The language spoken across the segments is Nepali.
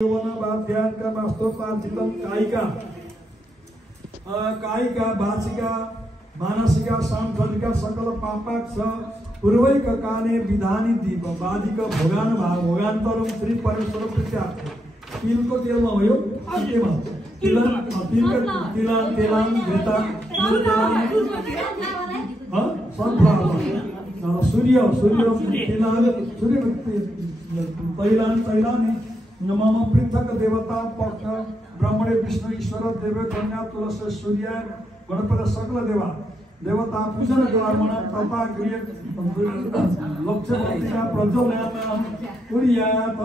वाद्यार्का वास्तवपार्जितं कायिका कायिका वाचिका मानसिका सांस्कृतिका सकल पापाक्ष पूर्वैक काने विधानी दीप वादिक भोगान भाव भोगान्तरम श्री परमेश्वर प्रत्यार्थ तिलको तेलमा भयो आत्मा तिलान तेलान घृता सनफ्लावर सूर्य तिलान सूर्य तैलान मम पृथक देवता पक्ष ब्रह्मणे विष्णु ईश्वर देव कन्या तुलस सूर्य गणपति सकल देवता पूजन गरामण तथा गृह लक्ष्य प्रतिका प्रज्वलयाम कुर्यात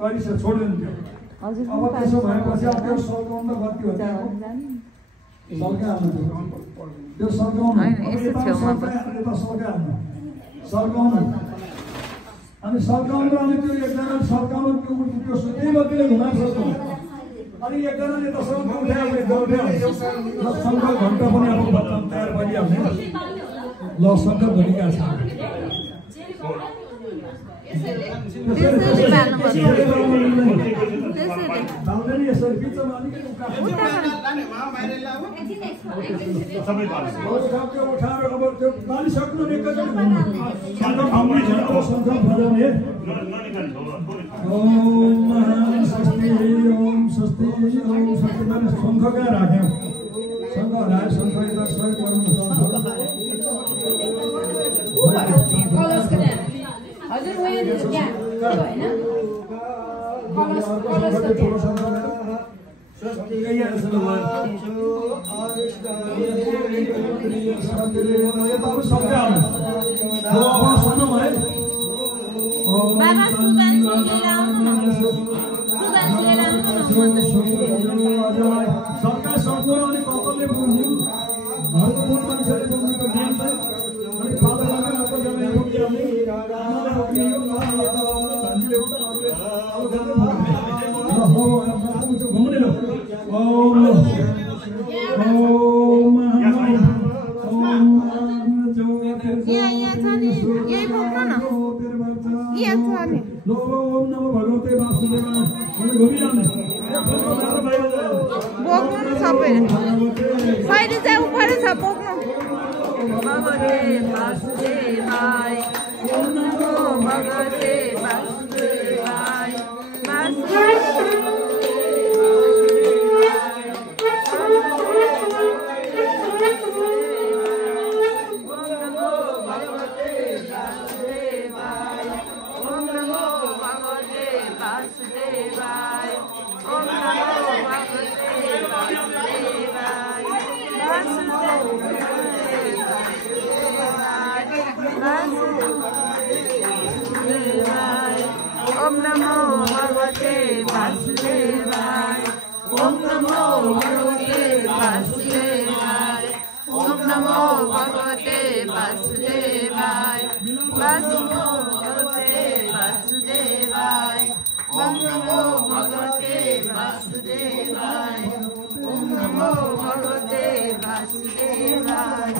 करिस छोडिन्थ्यो। अब त्यसो भएपछि अब त्यो सल्काउन कति हो सल्काउनु त्यो सल्काउनु सल्काउनु अनि सल्काउनु अनि त्यो एकजना सल्काउनु त्यो त्यही मात्रै घुमाएर सक्नु अनि एकजनाले त सल्काउनु उठायो शङ्कर घण्टा पनि अब बच्चा तयार गरिहाल्ने ल शङ्कर घण्टा छ यसरी बिचमा अलिकति उठाएर अब त्यो पालिसक्नु एकैचोटि ओम स्वस्ति माने शङ्ख कहाँ राख्यौँ शङ्ख हरायो शङ्ख यता सहयोग गर्नु हजुर हो हैन कलश स्वस्ति बाबा सुगन सरकार सक्नु अनि कपालले बोल्नु घरको बोल मान्छेले बोल्नुको ज्ञान छ अनि फादरले आफू जम्मै बोल्ने आमाले बोल्ने भान्जीले बोल्ने अब गर्नु हो अब जो घुम्ने लो ओम यहाँ छ नि यही बोक्नु न यहाँ छ नि ओम नमो भगवते वासुदेवाय अनि घुमिरहने बोक्नु न सबै साइड चाहिँ उपर छ बोक्नु भगवते वासुदेवाय ओम नमो भगवते वासुदेवाय ओम नमो भगवते वासुदेवाय ओम नमो भगवते वासुदेवाय ओम नमो भगवते वासुदेवाय भगवते वासुदेवाय ओम नमो भगवते वासुदेवाय ओम नमो भगवते वासुदेवाय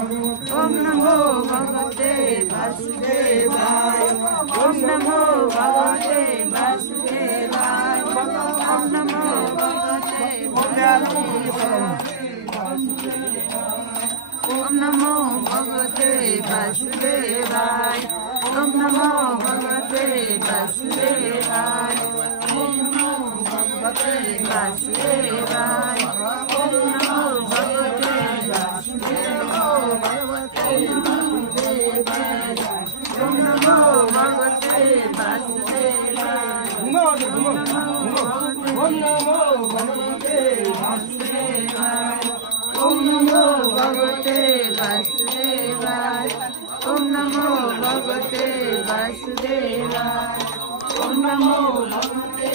ओम नमो भगवते वासुदेवाय ओम नमो भगवते वासुदेवाय ओम नमो भगवते वासुदेवाय ओम नमो भगवते वासुदेवाय ओम नमो भगवते वासुदेवाय ओम नमो भगवते वासुदेवाय ओम नमो भगवते वासुदेवाय ओम नमो भगवते वासुदेवाय ओम नमो भगवते वासुदेवाय ओम नमो भगवते वासुदेवाय ओम नमो भगवते